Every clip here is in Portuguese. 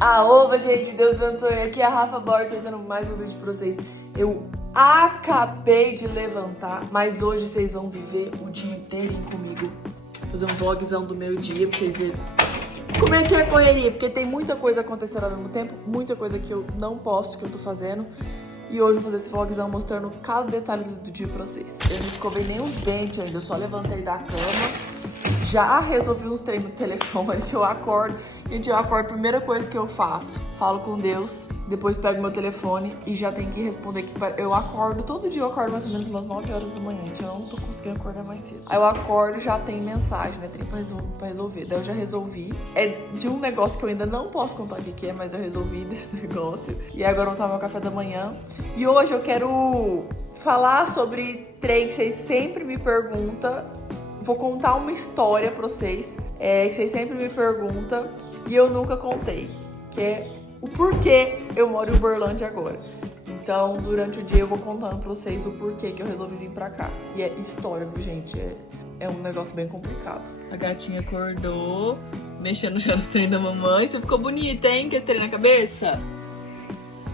Aoba, gente, Deus abençoe. Aqui é a Rafa Borges, trazendo mais um vídeo pra vocês. Eu acabei de levantar, mas hoje vocês vão viver o dia inteirinho comigo. Fazer um vlogzão do meu dia pra vocês verem como é que é a correria. Porque tem muita coisa acontecendo ao mesmo tempo, muita coisa que eu não posto, que eu tô fazendo. E hoje eu vou fazer esse vlogzão mostrando cada detalhe do dia pra vocês. Eu não escovei nem os dentes ainda, eu só levantei da cama. Já resolvi uns treinos no telefone, que eu acordo. Gente, eu acordo, a primeira coisa que eu faço, falo com Deus, depois pego meu telefone e já tenho que responder que eu acordo, todo dia eu acordo mais ou menos umas 9 horas da manhã, gente, eu não tô conseguindo acordar mais cedo. Aí eu acordo, já tem mensagem, né, tem pra resolver. Daí eu já resolvi. É de um negócio que eu ainda não posso contar o que é, mas eu resolvi desse negócio. E agora eu vou tomar meu café da manhã. E hoje eu quero falar sobre trem que vocês sempre me perguntam. Vou contar uma história pra vocês, que vocês sempre me perguntam e eu nunca contei, que é o porquê eu moro em Uberlândia agora. Então, durante o dia eu vou contando pra vocês o porquê que eu resolvi vir pra cá. E é história, viu, gente? É um negócio bem complicado. A gatinha acordou, mexendo já nos treinos da mamãe. Você ficou bonita, hein? Quer esse trem na cabeça?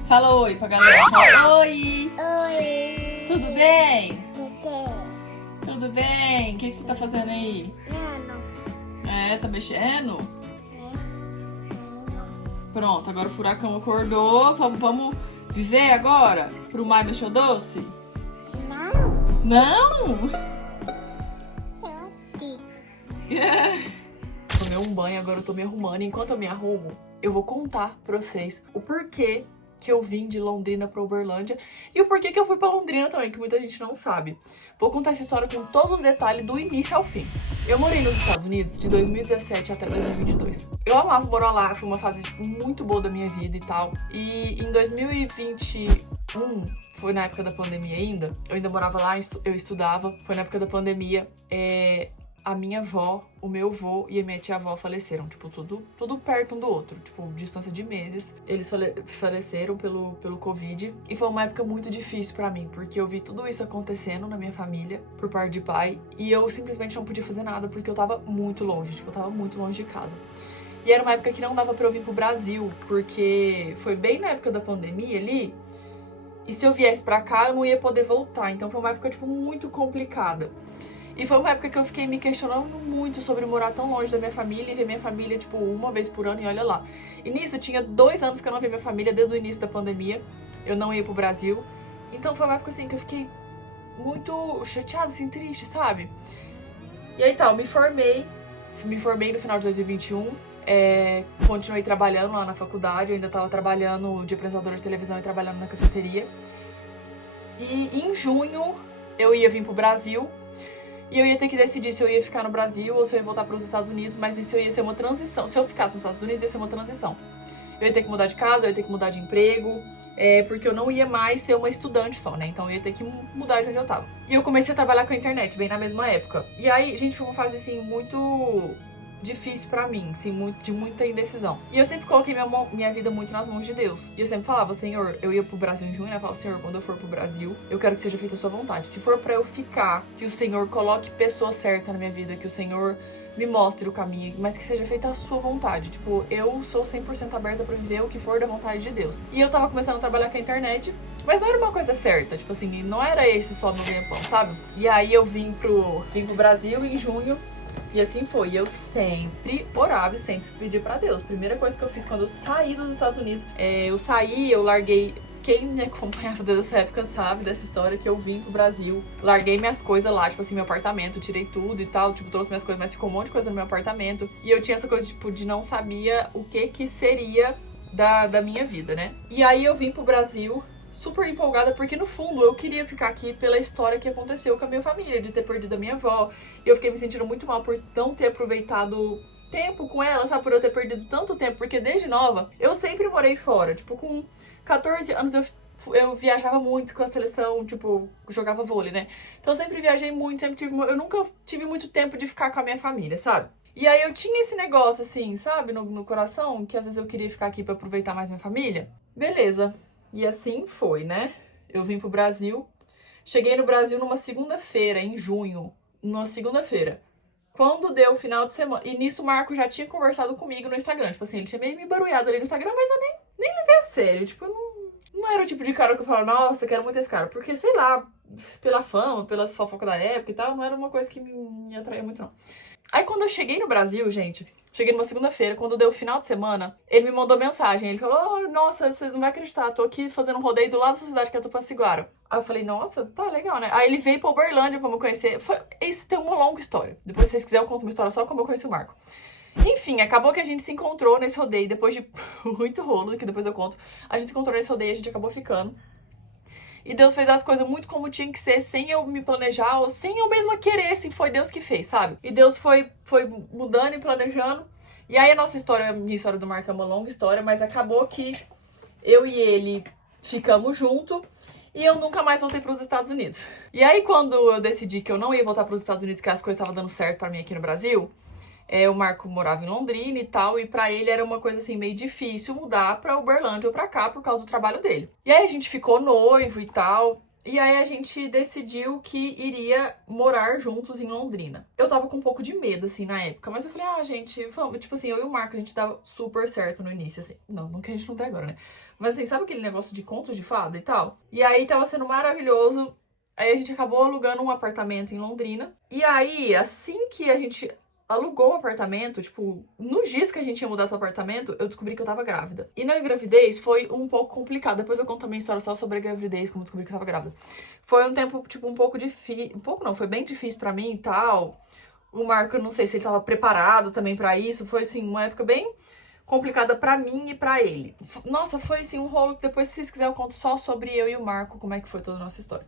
Fala oi pra galera. Fala oi! Oi! Tudo bem? Tudo Tudo bem? O que você tá fazendo aí? Tá mexendo? Pronto, agora o furacão acordou. Vamos viver agora? Pro mar mexer o doce? Não! Não? Tô aqui. Tomei um banho, agora eu tô me arrumando. Enquanto eu me arrumo, eu vou contar pra vocês o porquê que eu vim de Londrina pra Uberlândia e o porquê que eu fui pra Londrina também, que muita gente não sabe. Vou contar essa história com todos os detalhes do início ao fim. Eu morei nos Estados Unidos de 2017 até 2022. Eu amava morar lá, foi uma fase muito boa da minha vida e tal. E em 2021, foi na época da pandemia ainda, eu ainda morava lá, eu estudava, foi na época da pandemia, a minha avó, o meu avô e a minha tia-avó faleceram, tipo, tudo perto um do outro, tipo, distância de meses. Eles faleceram pelo Covid e foi uma época muito difícil pra mim, porque eu vi tudo isso acontecendo na minha família, por parte de pai, e eu simplesmente não podia fazer nada, porque eu tava muito longe, tipo, eu tava muito longe de casa. E era uma época que não dava pra eu vir pro Brasil, porque foi bem na época da pandemia ali, e se eu viesse pra cá, eu não ia poder voltar, então foi uma época, tipo, muito complicada. E foi uma época que eu fiquei me questionando muito sobre morar tão longe da minha família e ver minha família, tipo, uma vez por ano e olha lá. E nisso, tinha 2 anos que eu não via minha família, desde o início da pandemia. Eu não ia pro Brasil. Então foi uma época, assim, que eu fiquei muito chateada, assim, triste, sabe? E aí, tá, eu me formei no final de 2021. Continuei trabalhando lá na faculdade, eu ainda tava trabalhando de apresentadora de televisão e trabalhando na cafeteria. E em junho, eu ia vir pro Brasil. E eu ia ter que decidir se eu ia ficar no Brasil ou se eu ia voltar para os Estados Unidos, mas isso ia ser uma transição. Se eu ficasse nos Estados Unidos, ia ser uma transição. Eu ia ter que mudar de casa, eu ia ter que mudar de emprego, porque eu não ia mais ser uma estudante só, né? Então eu ia ter que mudar de onde eu tava. E eu comecei a trabalhar com a internet, bem na mesma época. E aí, gente, foi uma fase, assim, muito difícil pra mim, assim, de muita indecisão. E eu sempre coloquei minha vida muito nas mãos de Deus. E eu sempre falava, Senhor, eu ia pro Brasil em junho, né? Eu falava, Senhor, quando eu for pro Brasil, eu quero que seja feita a sua vontade. Se for pra eu ficar, que o Senhor coloque pessoa certa na minha vida, que o Senhor me mostre o caminho, mas que seja feita a sua vontade. Tipo, eu sou 100% aberta pra viver o que for da vontade de Deus. E eu tava começando a trabalhar com a internet, mas não era uma coisa certa, tipo assim, não era esse só meu ganha-pão, sabe? E aí eu vim pro Brasil em junho. E assim foi, eu sempre orava e sempre pedi pra Deus. Primeira coisa que eu fiz quando eu saí dos Estados Unidos, eu larguei. Quem me acompanhava desde essa época sabe dessa história, que eu vim pro Brasil, larguei minhas coisas lá, tipo assim, meu apartamento, tirei tudo e tal, tipo, trouxe minhas coisas, mas ficou um monte de coisa no meu apartamento. E eu tinha essa coisa, tipo, de não sabia o que seria da minha vida, né? E aí eu vim pro Brasil super empolgada, porque no fundo eu queria ficar aqui pela história que aconteceu com a minha família, de ter perdido a minha avó. E eu fiquei me sentindo muito mal por não ter aproveitado tempo com ela, sabe? Por eu ter perdido tanto tempo, porque desde nova eu sempre morei fora. Tipo, com 14 anos eu viajava muito com a seleção, tipo, jogava vôlei, né? Então eu sempre viajei muito, eu nunca tive muito tempo de ficar com a minha família, sabe? E aí eu tinha esse negócio, assim, sabe, no coração, que às vezes eu queria ficar aqui pra aproveitar mais minha família. Beleza. E assim foi, né? Eu vim pro Brasil. Cheguei no Brasil numa segunda-feira, em junho. Numa segunda-feira. Quando deu o final de semana, e nisso o Marco já tinha conversado comigo no Instagram, tipo assim, ele tinha meio me barulhado ali no Instagram, mas eu nem levei a sério, tipo, não era o tipo de cara que eu falava, nossa, eu quero muito esse cara, porque, sei lá, pela fama, pelas fofocas da época e tal, não era uma coisa que me atraía muito, não. Aí quando eu cheguei no Brasil, gente, cheguei numa segunda-feira, quando deu o final de semana, ele me mandou mensagem. Ele falou, oh, nossa, você não vai acreditar, tô aqui fazendo um rodeio do lado da sua cidade, que é Tupaciguara. Aí eu falei, nossa, tá legal, né? Aí ele veio pra Uberlândia pra me conhecer. Esse tem uma longa história. Depois, se vocês quiserem, eu conto uma história só como eu conheci o Marco. Enfim, acabou que a gente se encontrou nesse rodeio, depois de muito rolo, que depois eu conto. A gente se encontrou nesse rodeio, a gente acabou ficando. E Deus fez as coisas muito como tinha que ser, sem eu me planejar, ou sem eu mesma querer, assim, foi Deus que fez, sabe? E Deus foi mudando e planejando. E aí a nossa história, a minha história do Marco é uma longa história, mas acabou que eu e ele ficamos juntos e eu nunca mais voltei para os Estados Unidos. E aí quando eu decidi que eu não ia voltar para os Estados Unidos, que as coisas estavam dando certo para mim aqui no Brasil, o Marco morava em Londrina e tal, e pra ele era uma coisa assim meio difícil mudar pra Uberlândia ou pra cá por causa do trabalho dele. E aí a gente ficou noivo e tal, e aí a gente decidiu que iria morar juntos em Londrina. Eu tava com um pouco de medo, assim, na época, mas eu falei, gente, vamos. Tipo assim, eu e o Marco, a gente dava super certo no início, assim. Não que a gente não tá agora, né? Mas assim, sabe aquele negócio de contos de fada e tal? E aí tava sendo maravilhoso. Aí a gente acabou alugando um apartamento em Londrina. E aí, assim que a gente alugou o apartamento, tipo, nos dias que a gente ia mudar pro apartamento, eu descobri que eu tava grávida. E na gravidez foi um pouco complicado. Depois eu conto também a história só sobre a gravidez, como eu descobri que eu tava grávida. Foi um tempo, tipo, um pouco difícil. Um pouco não, foi bem difícil pra mim e tal. O Marco, eu não sei se ele tava preparado também pra isso. Foi, assim, uma época bem complicada pra mim e pra ele. Nossa, foi, assim, um rolo que depois, se vocês quiserem, eu conto só sobre eu e o Marco, como é que foi toda a nossa história.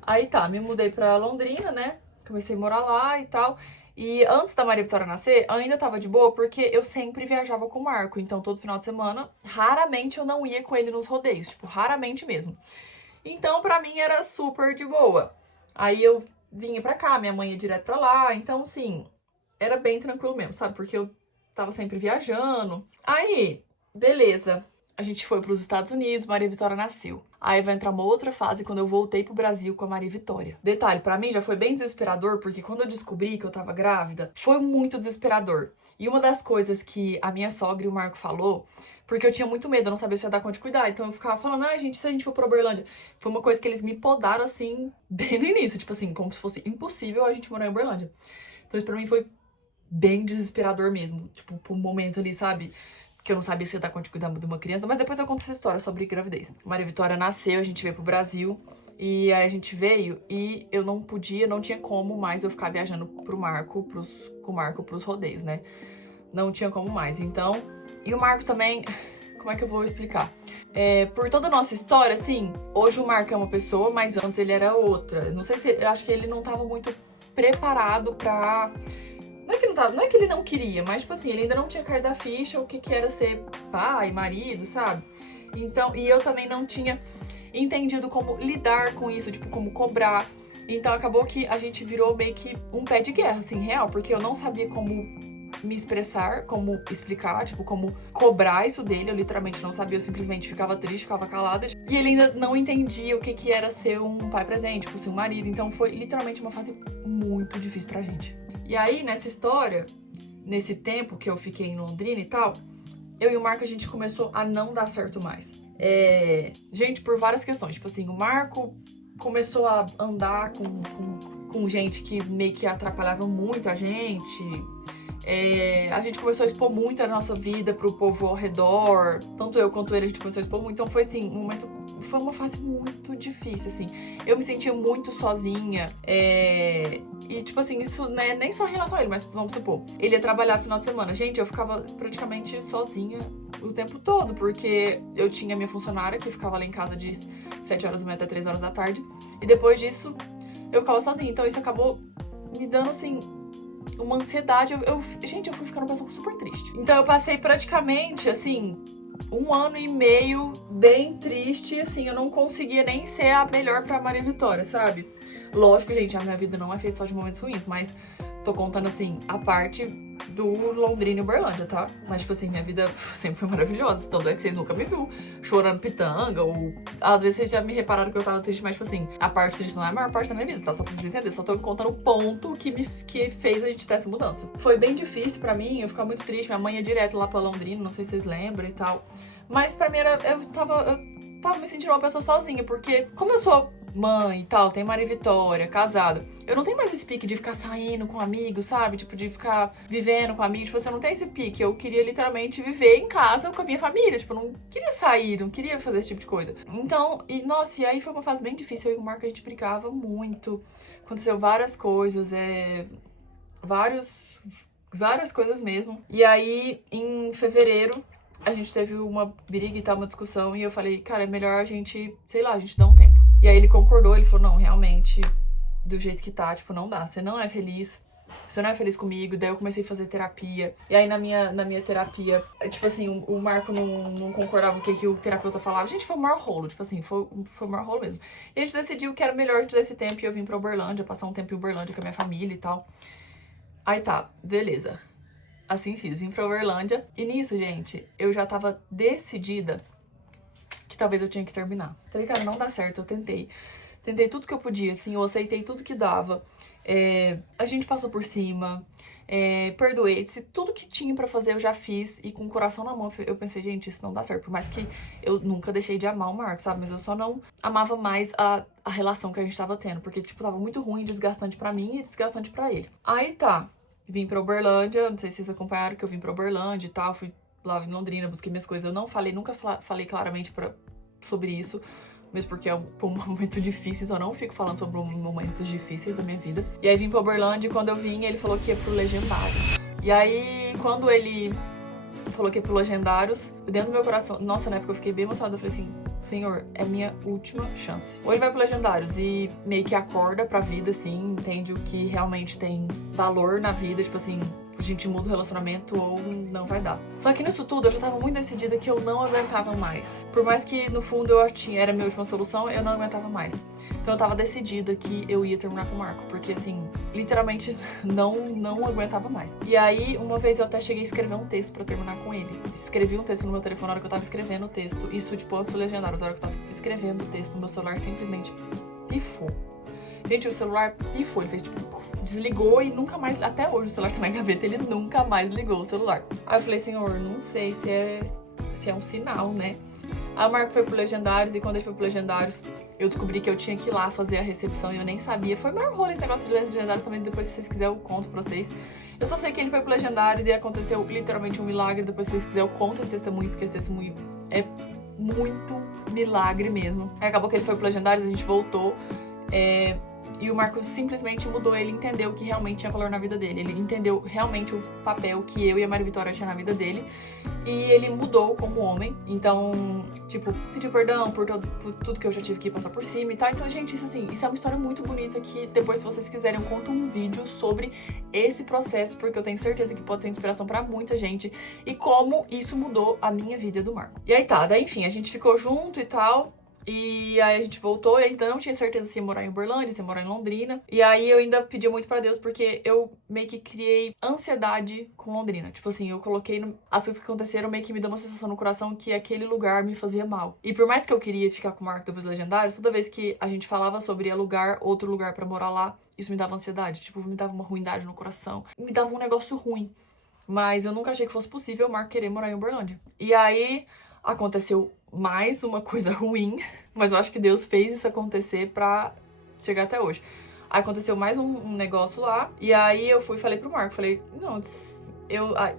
Aí tá, me mudei pra Londrina, né? Comecei a morar lá e tal. E antes da Maria Vitória nascer, eu ainda tava de boa, porque eu sempre viajava com o Marco. Então, todo final de semana, raramente eu não ia com ele nos rodeios. Tipo, raramente mesmo. Então, pra mim, era super de boa. Aí, eu vinha pra cá, minha mãe ia direto pra lá. Então, sim, era bem tranquilo mesmo, sabe? Porque eu tava sempre viajando. Aí, beleza. A gente foi pros Estados Unidos, Maria Vitória nasceu. Aí vai entrar uma outra fase quando eu voltei pro Brasil com a Maria Vitória. Detalhe, pra mim já foi bem desesperador, porque quando eu descobri que eu tava grávida, foi muito desesperador. E uma das coisas que a minha sogra e o Marco falou, porque eu tinha muito medo, eu não sabia se ia dar conta de cuidar, então eu ficava falando, gente, se a gente for pra Uberlândia. Foi uma coisa que eles me podaram, assim, bem no início, tipo assim, como se fosse impossível a gente morar em Uberlândia. Então isso pra mim foi bem desesperador mesmo, tipo, por um momento ali, sabe? Que eu não sabia se ia dar conta de cuidar de uma criança, mas depois eu conto essa história sobre gravidez. Maria Vitória nasceu, a gente veio pro Brasil, e aí a gente veio e eu não tinha como mais eu ficar viajando com o Marco pros rodeios, né? Não tinha como mais, então... E o Marco também, como é que eu vou explicar? Por toda a nossa história, assim, hoje o Marco é uma pessoa, mas antes ele era outra. Não sei se... Eu acho que ele não tava muito preparado pra... Não é que ele não queria, mas, tipo assim, ele ainda não tinha caído da ficha o que era ser pai, marido, sabe? Então, e eu também não tinha entendido como lidar com isso, tipo, como cobrar. Então, acabou que a gente virou meio que um pé de guerra, assim, real, porque eu não sabia como me expressar, como explicar, tipo, como cobrar isso dele. Eu literalmente não sabia, eu simplesmente ficava triste, ficava calada. E ele ainda não entendia o que era ser um pai presente, tipo, ser um marido. Então, foi literalmente uma fase muito difícil pra gente. E aí, nessa história, nesse tempo que eu fiquei em Londrina e tal, eu e o Marco, a gente começou a não dar certo mais. Gente, por várias questões. Tipo assim, o Marco começou a andar com gente que meio que atrapalhava muito a gente. A gente começou a expor muito a nossa vida pro povo ao redor. Tanto eu quanto ele, a gente começou a expor muito. Então foi assim, foi uma fase muito difícil, assim. Eu me sentia muito sozinha. E, tipo assim, isso não é nem só em relação a ele, mas vamos supor, ele ia trabalhar no final de semana. Gente, eu ficava praticamente sozinha o tempo todo, porque eu tinha minha funcionária que ficava lá em casa de 7h30 até 3 horas da tarde. E depois disso, eu ficava sozinha. Então isso acabou me dando, assim, uma ansiedade. Gente, eu fui ficando uma pessoa super triste. Então eu passei praticamente, assim, 1 ano e meio bem triste, assim, eu não conseguia nem ser a melhor pra Maria Vitória, sabe? Lógico, gente, a minha vida não é feita só de momentos ruins, mas tô contando, assim, a parte do Londrina e Uberlândia, tá? Mas, tipo assim, minha vida sempre foi maravilhosa. Tanto é que vocês nunca me viram chorando pitanga, ou às vezes vocês já me repararam que eu tava triste, mas, tipo assim, a parte triste não é a maior parte da minha vida, tá? Só pra vocês entenderem, só tô contando o ponto que fez a gente ter essa mudança. Foi bem difícil pra mim, eu ficar muito triste. Minha mãe ia direto lá pra Londrina, não sei se vocês lembram e tal. Mas pra mim eu tava me sentindo uma pessoa sozinha, porque como eu sou mãe e tal, tenho Maria Vitória, casada, eu não tenho mais esse pique de ficar saindo com amigos, sabe? Tipo, de ficar vivendo com amigos. Tipo, você não tem esse pique. Eu queria literalmente viver em casa com a minha família. Tipo, eu não queria sair, não queria fazer esse tipo de coisa. Então, nossa, e aí foi uma fase bem difícil. Eu e o Marco, a gente brigava muito. Aconteceu várias coisas, várias coisas mesmo. E aí, em fevereiro, a gente teve uma briga e tal, uma discussão. E eu falei, cara, é melhor a gente, sei lá, a gente dar um tempo. E aí ele concordou, ele falou, não, realmente, do jeito que tá, tipo, não dá. Você não é feliz comigo. Daí eu comecei a fazer terapia. E aí na minha terapia, tipo assim, o Marco não concordava com o que o terapeuta falava. Gente, foi o maior rolo, tipo assim, foi o maior rolo mesmo. E a gente decidiu que era melhor a gente dar esse tempo e eu vim pra Uberlândia, passar um tempo em Uberlândia com a minha família e tal. Aí tá, beleza. Assim fiz, vim pra Uberlândia. E nisso, gente, eu já tava decidida que talvez eu tinha que terminar. Falei, cara, não dá certo, eu tentei. Tentei tudo que eu podia, assim, eu aceitei tudo que dava. A gente passou por cima, perdoei. Tudo que tinha pra fazer eu já fiz. E com o coração na mão, eu pensei, gente, isso não dá certo. Por mais que eu nunca deixei de amar o Marco, sabe? Mas eu só não amava mais a relação que a gente tava tendo. Porque, tipo, tava muito ruim, desgastante pra mim e desgastante pra ele. Aí tá, vim pra Uberlândia, não sei se vocês acompanharam que eu vim pra Uberlândia e tal, fui lá em Londrina, busquei minhas coisas. Eu não falei, nunca falei claramente sobre isso, mesmo porque foi um momento difícil, então eu não fico falando sobre momentos difíceis da minha vida. E aí vim pra Uberlândia e quando eu vim, ele falou que ia pro Legendários. E aí, quando ele falou que ia pro Legendários, dentro do meu coração, nossa, na época eu fiquei bem emocionada, eu falei assim, Senhor, é minha última chance. Ou ele vai pro Legendários e meio que acorda pra vida, assim, entende o que realmente tem valor na vida, tipo assim, a gente muda o relacionamento ou não vai dar. Só que nisso tudo eu já tava muito decidida que eu não aguentava mais. Por mais que no fundo era a minha última solução, eu não aguentava mais. Então eu tava decidida que eu ia terminar com o Marco, porque assim, literalmente não aguentava mais. E aí, uma vez eu até cheguei a escrever um texto pra terminar com ele. Escrevi um texto no meu telefone na hora que eu tava escrevendo o texto. Isso, tipo, antes do Legendário, na hora que eu tava escrevendo o texto, meu celular simplesmente pifou. Gente, o celular pifou, ele fez tipo, desligou e nunca mais, até hoje o celular tá na gaveta, ele nunca mais ligou o celular. Aí eu falei, Senhor, não sei se é um sinal, né? Aí o Marco foi pro Legendários e quando ele foi pro Legendários, eu descobri que eu tinha que ir lá fazer a recepção e eu nem sabia. Foi maior rolo esse negócio de Legendários também, depois se vocês quiserem eu conto pra vocês. Eu só sei que ele foi pro Legendários e aconteceu literalmente um milagre. Depois se vocês quiserem eu conto esse testemunho, porque esse testemunho é muito milagre mesmo. Aí acabou que ele foi pro Legendários, a gente voltou. E o Marco simplesmente mudou, ele entendeu o que realmente tinha valor na vida dele. Ele entendeu realmente o papel que eu e a Maria Vitória tinha na vida dele. E ele mudou como homem. Então, tipo, pediu perdão por tudo que eu já tive que passar por cima e tal. Então, gente, isso é uma história muito bonita que depois, se vocês quiserem, eu conto um vídeo sobre esse processo, porque eu tenho certeza que pode ser inspiração pra muita gente. E como isso mudou a minha vida e do Marco. E aí tá, daí enfim, a gente ficou junto e tal. E aí a gente voltou e ainda não tinha certeza se ia morar em Uberlândia, se ia morar em Londrina. E aí eu ainda pedi muito pra Deus, porque eu meio que criei ansiedade com Londrina. Tipo assim, eu coloquei as coisas que aconteceram, meio que me deu uma sensação no coração que aquele lugar me fazia mal. E por mais que eu queria ficar com o Marco depois do Legendários, toda vez que a gente falava sobre alugar outro lugar pra morar lá, isso me dava ansiedade. Tipo, me dava uma ruindade no coração. Me dava um negócio ruim. Mas eu nunca achei que fosse possível o Marco querer morar em Uberlândia. E aí aconteceu mais uma coisa ruim, mas eu acho que Deus fez isso acontecer pra chegar até hoje. Aí aconteceu mais um negócio lá, e aí eu fui e falei pro Marco, falei, não,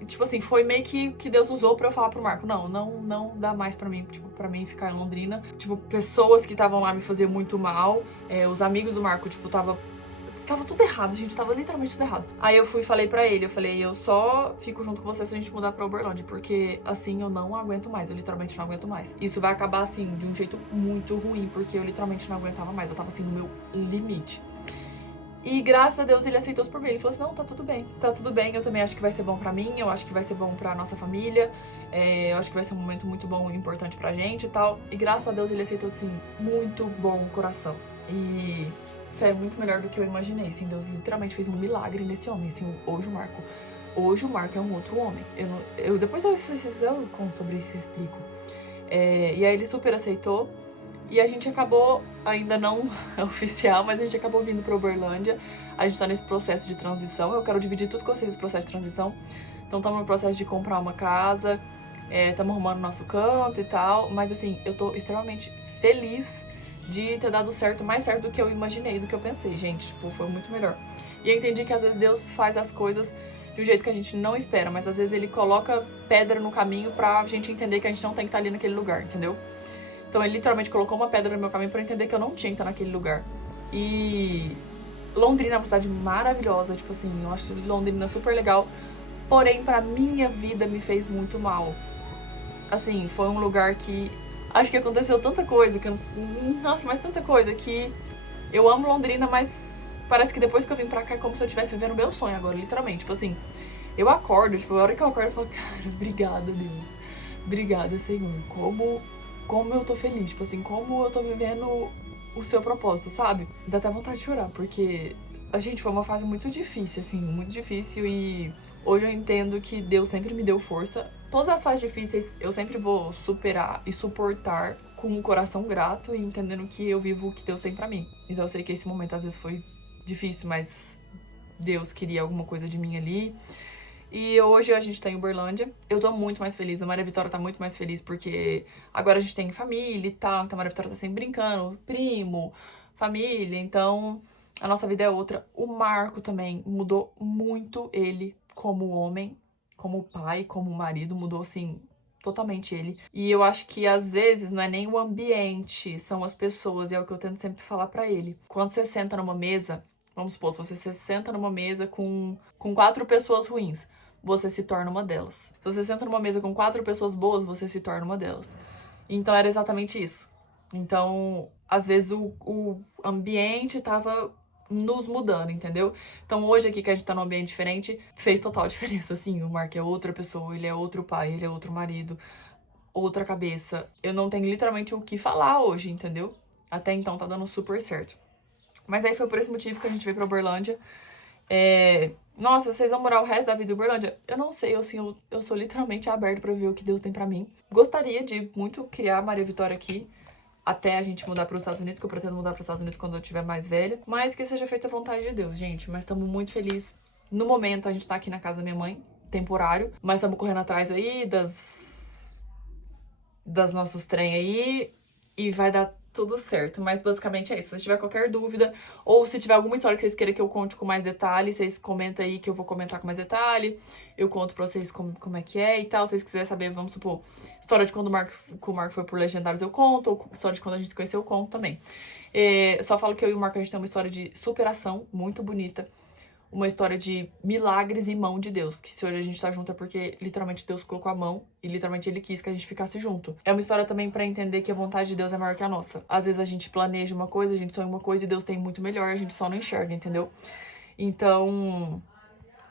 tipo assim, foi meio que Deus usou pra eu falar pro Marco, não dá mais pra mim, tipo, pra mim ficar em Londrina. Tipo, pessoas que estavam lá me faziam muito mal, os amigos do Marco, tipo, tava tudo errado, gente, tava literalmente tudo errado. Aí eu fui e falei pra ele, eu só fico junto com você se a gente mudar pra Uberlândia, porque assim eu não aguento mais, eu literalmente não aguento mais. Isso vai acabar assim, de um jeito muito ruim, porque eu literalmente não aguentava mais, eu tava assim no meu limite. E graças a Deus ele aceitou por mim, ele falou assim, não, tá tudo bem, eu também acho que vai ser bom pra mim, eu acho que vai ser bom pra nossa família, eu acho que vai ser um momento muito bom e importante pra gente e tal. E graças a Deus ele aceitou assim, muito bom coração. E isso é muito melhor do que eu imaginei, assim, Deus literalmente fez um milagre nesse homem, assim, hoje o Marco Hoje o Marco é um outro homem. Depois, se eu conto sobre isso, eu explico. E aí ele super aceitou. E a gente acabou, ainda não oficial, mas a gente acabou vindo pra Uberlândia. A gente tá nesse processo de transição. Eu quero dividir tudo com vocês, esse processo de transição. Então estamos no processo de comprar uma casa. Estamos arrumando nosso canto e tal. Mas assim, eu tô extremamente feliz de ter dado certo, mais certo do que eu imaginei, do que eu pensei, gente. Tipo, foi muito melhor. E eu entendi que às vezes Deus faz as coisas de um jeito que a gente não espera, mas às vezes ele coloca pedra no caminho pra gente entender que a gente não tem que estar ali naquele lugar, entendeu? Então ele literalmente colocou uma pedra no meu caminho pra eu entender que eu não tinha que estar naquele lugar. E Londrina é uma cidade maravilhosa, tipo assim, eu acho Londrina super legal, porém pra minha vida me fez muito mal. Assim, foi um lugar que acho que aconteceu tanta coisa, nossa, mas tanta coisa, que eu amo Londrina, mas parece que depois que eu vim pra cá é como se eu estivesse vivendo o meu sonho agora, literalmente. Tipo assim, eu acordo, tipo, a hora que eu acordo eu falo, cara, obrigada, Deus. Obrigada, Senhor. Como eu tô feliz, tipo assim, como eu tô vivendo o seu propósito, sabe? Dá até vontade de chorar, porque a gente foi uma fase muito difícil, assim, muito difícil, e hoje eu entendo que Deus sempre me deu força. Todas as fases difíceis eu sempre vou superar e suportar com um coração grato e entendendo que eu vivo o que Deus tem pra mim. Então eu sei que esse momento às vezes foi difícil, mas Deus queria alguma coisa de mim ali. E hoje a gente tá em Uberlândia. Eu tô muito mais feliz, a Maria Vitória tá muito mais feliz porque agora a gente tem família e tal. Então a Maria Vitória tá sempre brincando, primo, família. Então a nossa vida é outra. O Marco também mudou muito ele como homem, como pai, como marido. Mudou, assim, totalmente ele. E eu acho que às vezes não é nem o ambiente, são as pessoas. E é o que eu tento sempre falar pra ele. Quando você senta numa mesa, vamos supor, se você se senta numa mesa com 4 pessoas ruins, você se torna uma delas. Se você senta numa mesa com 4 pessoas boas, você se torna uma delas. Então era exatamente isso. Então, às vezes o ambiente tava nos mudando, entendeu? Então hoje aqui que a gente tá num ambiente diferente, fez total diferença, assim. O Mark é outra pessoa, ele é outro pai, ele é outro marido, outra cabeça. Eu não tenho literalmente o que falar hoje, entendeu? Até então tá dando super certo. Mas aí foi por esse motivo que a gente veio pra Uberlândia. Nossa, vocês vão morar o resto da vida em Uberlândia? Eu não sei, assim, eu sou literalmente aberto pra ver o que Deus tem pra mim. Gostaria de muito criar Maria Vitória aqui, até a gente mudar para os Estados Unidos, que eu pretendo mudar para os Estados Unidos quando eu estiver mais velha. Mas que seja feita a vontade de Deus, gente. Mas estamos muito felizes. No momento, a gente tá aqui na casa da minha mãe, temporário. Mas estamos correndo atrás aí das nossos trem aí. E vai dar tudo certo. Mas basicamente é isso. Se tiver qualquer dúvida, ou se tiver alguma história que vocês queiram que eu conte com mais detalhe, vocês comentam aí que eu vou comentar com mais detalhe. Eu conto pra vocês como é que é e tal. Se vocês quiserem saber, vamos supor, história de quando o Marco foi por Legendários eu conto, ou história de quando a gente se conheceu eu conto também. Só falo que eu e o Marco, a gente tem uma história de superação muito bonita. Uma história de milagres e mão de Deus. Que se hoje a gente tá junto é porque literalmente Deus colocou a mão e literalmente Ele quis que a gente ficasse junto. É uma história também pra entender que a vontade de Deus é maior que a nossa. Às vezes a gente planeja uma coisa, a gente sonha uma coisa e Deus tem muito melhor, a gente só não enxerga, entendeu? Então,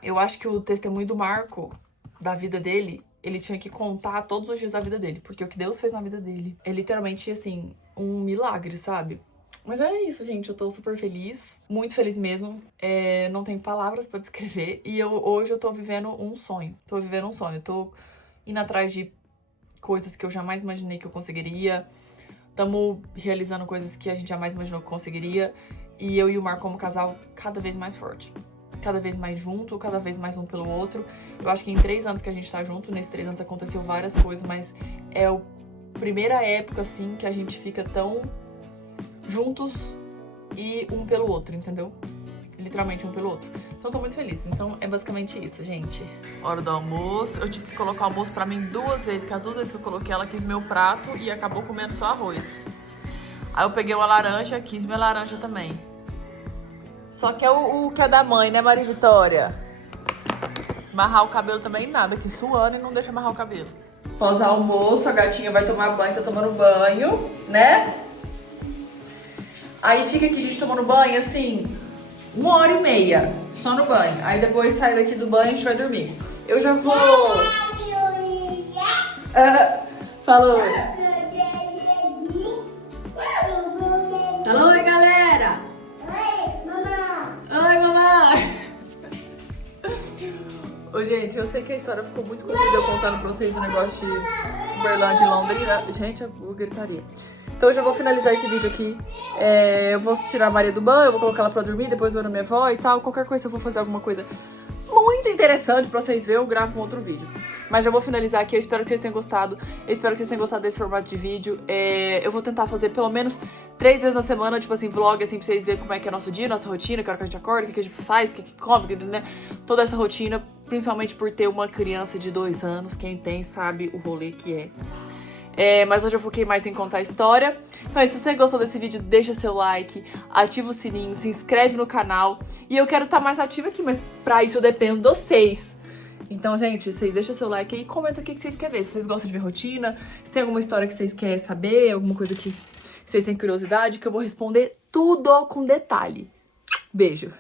eu acho que o testemunho do Marco, da vida dele, ele tinha que contar todos os dias da vida dele. Porque o que Deus fez na vida dele é literalmente, assim, um milagre, sabe? Mas é isso, gente. Eu tô super feliz. Muito feliz mesmo. Não tenho palavras pra descrever. E hoje eu tô vivendo um sonho. Tô vivendo um sonho. Tô indo atrás de coisas que eu jamais imaginei que eu conseguiria. Tamo realizando coisas que a gente jamais imaginou que conseguiria. E eu e o Marco como casal cada vez mais forte. Cada vez mais junto, cada vez mais um pelo outro. Eu acho que em 3 anos que a gente tá junto, nesses 3 anos aconteceu várias coisas, mas é a primeira época, assim, que a gente fica tão juntos e um pelo outro, entendeu? Literalmente um pelo outro. Então tô muito feliz. Então é basicamente isso, gente. Hora do almoço. Eu tive que colocar o almoço pra mim 2 vezes, que as 2 vezes que eu coloquei ela quis meu prato e acabou comendo só arroz. Aí eu peguei uma laranja, quis minha laranja também. Só que é o que é da mãe, né, Maria Vitória? Amarrar o cabelo também nada, que suando e não deixa amarrar o cabelo. Pós-almoço, a gatinha vai tomar banho, tá tomando banho, né? Aí fica aqui a gente tomando banho, assim, 1h30, só no banho. Aí depois sai daqui do banho e a gente vai dormir. Eu já vou... Falou. Alô, oi, galera. Oi, mamãe. Oi, mamãe. Ô, gente. Gente, eu sei que a história ficou muito comprida eu contando pra vocês o negócio de Uberlândia e Londrina. Gente, eu gritaria. Então eu já vou finalizar esse vídeo aqui. Eu vou tirar a Maria do banho, eu vou colocar ela pra dormir, depois eu vou na minha avó e tal. Qualquer coisa, se eu for fazer alguma coisa muito interessante pra vocês verem, eu gravo um outro vídeo. Mas já vou finalizar aqui, eu espero que vocês tenham gostado. Eu espero que vocês tenham gostado desse formato de vídeo. Eu vou tentar fazer pelo menos 3 vezes na semana, tipo assim, vlog, assim, pra vocês verem como é que é nosso dia, nossa rotina, que hora que a gente acorda, o que a gente faz, o que come, né? Toda essa rotina, principalmente por ter uma criança de 2 anos. Quem tem sabe o rolê que é. Mas hoje eu foquei mais em contar a história. Então, se você gostou desse vídeo, deixa seu like, ativa o sininho, se inscreve no canal. E eu quero estar mais ativa aqui, mas pra isso eu dependo de vocês. Então, gente, vocês deixam seu like aí e comenta o que vocês querem ver. Se vocês gostam de ver rotina, se tem alguma história que vocês querem saber, alguma coisa que vocês têm curiosidade, que eu vou responder tudo com detalhe. Beijo!